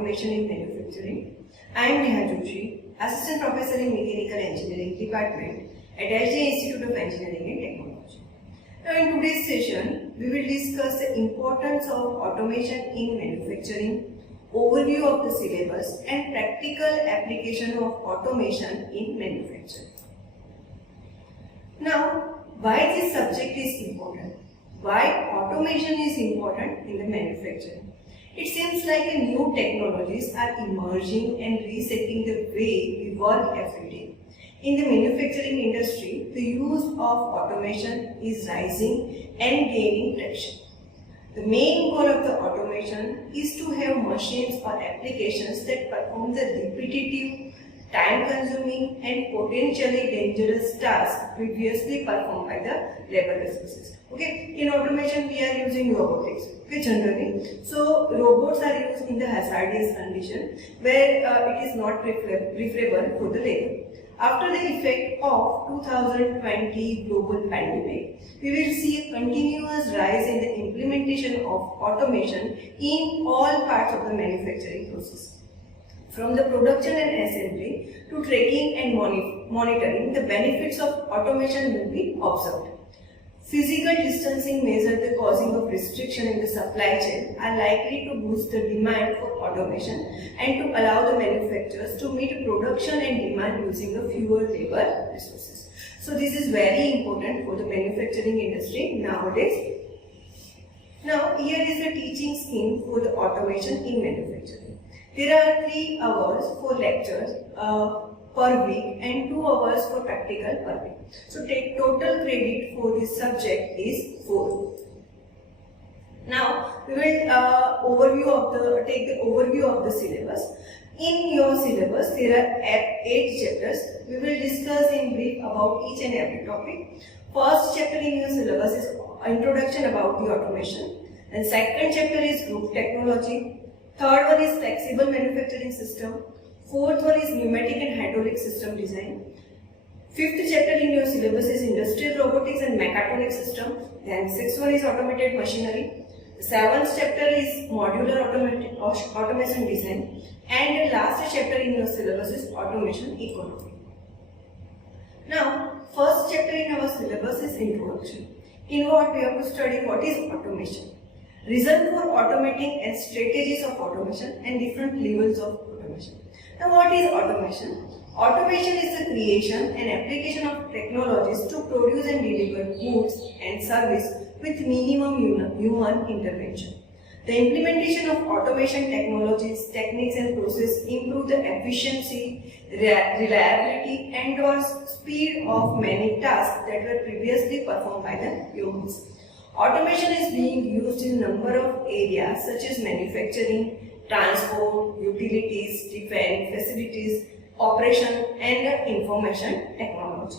Automation in Manufacturing. I am Neha Joshi, Assistant Professor in Mechanical Engineering Department at LJ Institute of Engineering and Technology. Now in today's session, we will discuss the importance of automation in manufacturing, overview of the syllabus and practical application of automation in manufacturing. Now, why this subject is important? Why automation is important in the manufacturing? It seems like new technologies are emerging and resetting the way we work every day. In the manufacturing industry, the use of automation is rising and gaining traction. The main goal of the automation is to have machines or applications that perform the repetitive, time-consuming and potentially dangerous tasks previously performed by the labor resources. Okay, in automation we are using robotics. Okay, generally, so robots are used in the hazardous condition where it is not preferable for the labor. After the effect of 2020 global pandemic, we will see a continuous rise in the implementation of automation in all parts of the manufacturing process. From the production and assembly to tracking and monitoring, the benefits of automation will be observed. Physical distancing measures causing of restriction in the supply chain are likely to boost the demand for automation and to allow the manufacturers to meet production and demand using the fewer labor resources. So this is very important for the manufacturing industry nowadays. Now here is the teaching scheme for the automation in manufacturing. There are 3 hours for lectures per week and 2 hours for practical per week. So take total credit for this subject is 4. Now we will take the overview of the syllabus. In your syllabus there are 8 chapters. We will discuss in brief about each and every topic. First chapter in your syllabus is introduction about the automation. And second chapter is group technology. Third one is flexible manufacturing system. Fourth one is pneumatic and hydraulic system design. Fifth chapter in your syllabus is industrial robotics and mechatronic system. Then sixth one is automated machinery. Seventh chapter is modular automation design. And the last chapter in your syllabus is automation economy. Now, first chapter in our syllabus is introduction. In what we have to study what is automation, reason for automating and strategies of automation and different levels of automation. Now what is automation? Automation is the creation and application of technologies to produce and deliver goods and service with minimum human intervention. The implementation of automation technologies, techniques and processes improve the efficiency, reliability and or speed of many tasks that were previously performed by the humans. Automation is being used in a number of areas such as manufacturing, transport, utilities, defense, facilities, operation and information technology.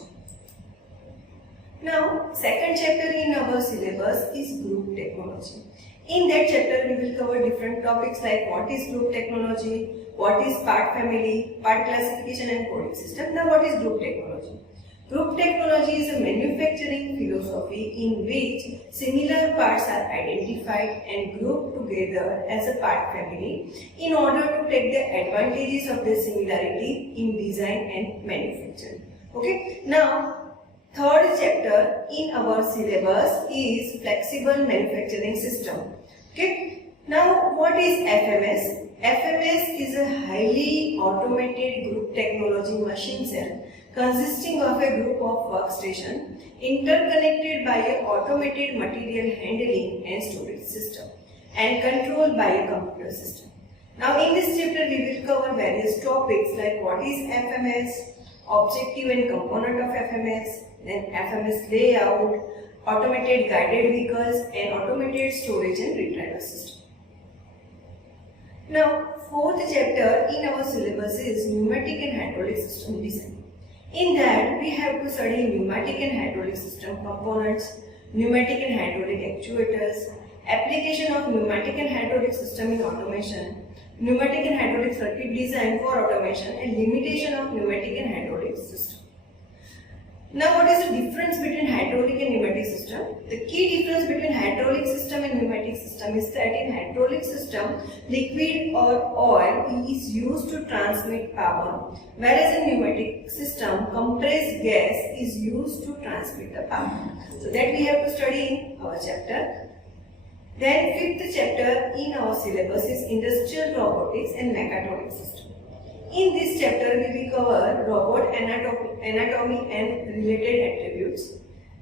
Now, second chapter in our syllabus is group technology. In that chapter, we will cover different topics like what is group technology, what is part family, part classification and coding system. Now, what is group technology? Group technology is a manufacturing philosophy in which similar parts are identified and grouped together as a part family in order to take the advantages of the similarity in design and manufacturing. Okay. Now, third chapter in our syllabus is flexible manufacturing system. Okay. Now, what is FMS? FMS is a highly automated group technology machine cell consisting of a group of workstations interconnected by an automated material handling and storage system and controlled by a computer system. Now in this chapter we will cover various topics like what is FMS, objective and component of FMS, then FMS layout, automated guided vehicles and automated storage and retrieval system. Now fourth chapter in our syllabus is pneumatic and hydraulic system design. In that, we have to study pneumatic and hydraulic system components, pneumatic and hydraulic actuators, application of pneumatic and hydraulic system in automation, pneumatic and hydraulic circuit design for automation, and limitation of pneumatic and hydraulic system. Now, what is the difference between hydraulic and pneumatic system? The key difference between hydraulic system and pneumatic system is that in hydraulic system, liquid or oil is used to transmit power, whereas in pneumatic system, compressed gas is used to transmit the power. So that we have to study in our chapter. Then fifth chapter in our syllabus is industrial robotics and mechatronic system. In this chapter, we will cover robot anatomy and related attributes,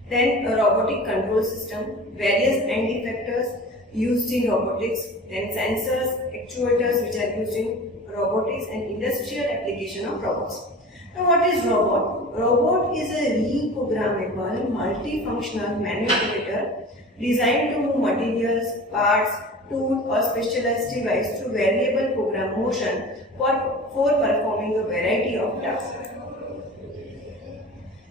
then a robotic control system, various end effectors used in robotics, then sensors, actuators which are used in robotics and industrial application of robots. Now, what is robot? Robot is a reprogrammable, multifunctional manipulator designed to move materials, parts, tool or specialized device to variable program motion for performing a variety of tasks.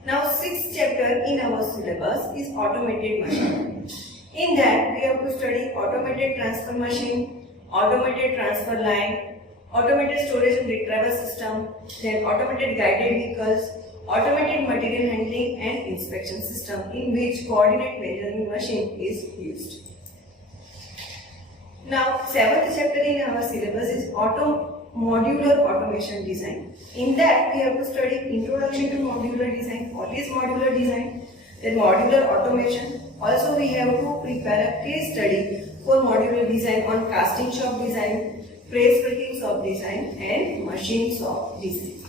Now, sixth chapter in our syllabus is automated machine. In that, we have to study automated transfer machine, automated transfer line, automated storage and retrieval system, then automated guided vehicles, automated material handling and inspection system in which coordinate measuring machine is used. Now, seventh chapter in our syllabus is modular automation design. In that, we have to study introduction to modular design. What is modular design? Then modular automation. Also, we have to prepare a case study for modular design on casting shop design, press breaking shop design, and machine shop design.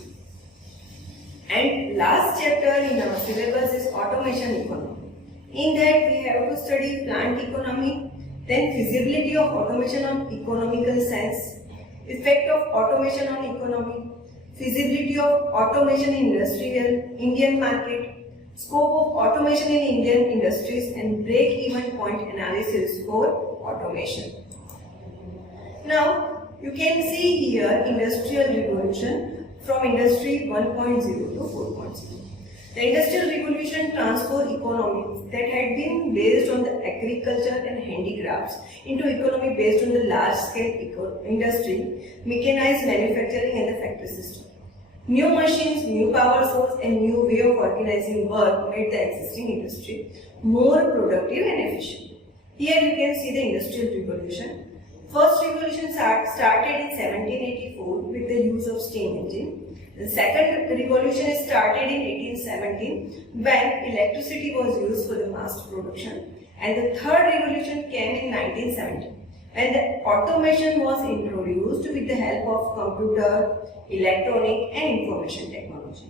And last chapter in our syllabus is automation economy. In that, we have to study plant economy, then feasibility of automation on economical sense, effect of automation on economy, feasibility of automation in industrial Indian market, scope of automation in Indian industries, and break-even point analysis for automation. Now, you can see here industrial revolution from industry 1.0 to 4.0. The industrial revolution transformed economy that had been based on the agriculture and handicrafts into economy based on the large-scale industry, mechanized manufacturing and the factory system. New machines, new power source and new way of organizing work made the existing industry more productive and efficient. Here you can see the industrial revolution. First revolution started in 1784 with the use of steam engine. The second revolution started in 1817 when electricity was used for the mass production, and the third revolution came in 1970 when the automation was introduced with the help of computer, electronic and information technology.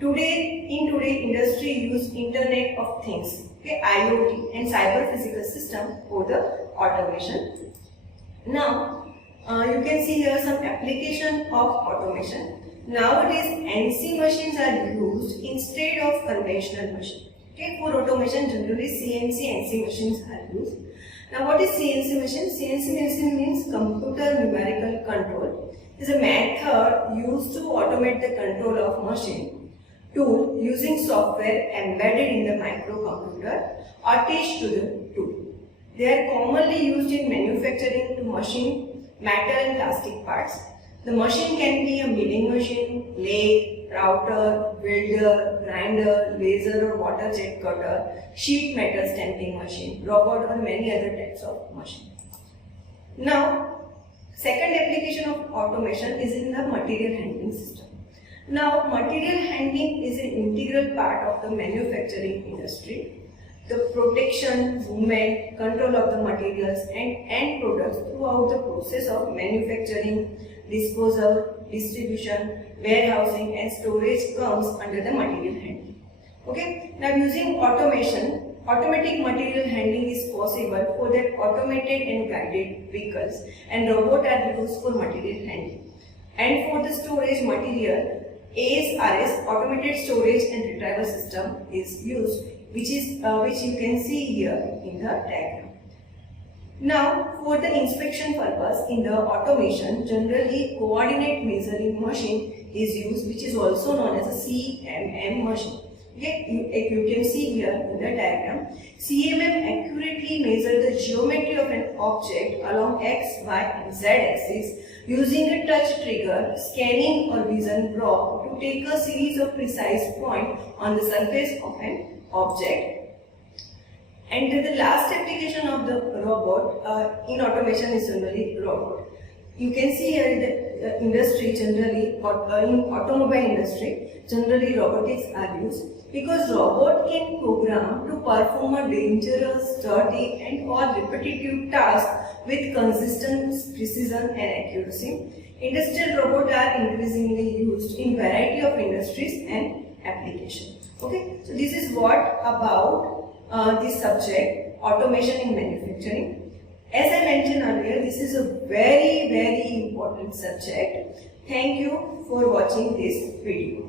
Today industry use Internet of Things, IoT and cyber physical system for the automation. Now you can see here some application of automation. Nowadays, NC machines are used instead of conventional machines. For automation, generally CNC, NC machines are used. Now, what is CNC machine? CNC machine means computer numerical control. It is a method used to automate the control of machine tool using software embedded in the microcomputer attached to the tool. They are commonly used in manufacturing to machine metal and plastic parts. The machine can be a milling machine, lathe, router, welder, grinder, laser or water jet cutter, sheet metal stamping machine, robot or many other types of machine. Now, second application of automation is in the material handling system. Now, material handling is an integral part of the manufacturing industry. The protection, movement, control of the materials and end products throughout the process of manufacturing, disposal, distribution, warehousing and storage comes under the material handling. Okay. Now, using automation, automatic material handling is possible for that automated and guided vehicles, and robots are used for material handling. And for the storage material, ASRS, automated storage and retrieval system, is used, which you can see here in the diagram. Now, for the inspection purpose in the automation, generally coordinate measuring machine is used, which is also known as a CMM machine. You can see here in the diagram, CMM accurately measures the geometry of an object along X, Y and Z axis using a touch trigger, scanning or vision probe to take a series of precise points on the surface of an object. And the last application of the robot in automation is generally robot. You can see here in the industry generally, in automobile industry, generally robotics are used because robot can program to perform a dangerous, dirty and or repetitive task with consistent precision and accuracy. Industrial robots are increasingly used in variety of industries and applications. Okay, so this is what about this subject, automation in manufacturing. As I mentioned earlier, this is a very important subject. Thank you for watching this video.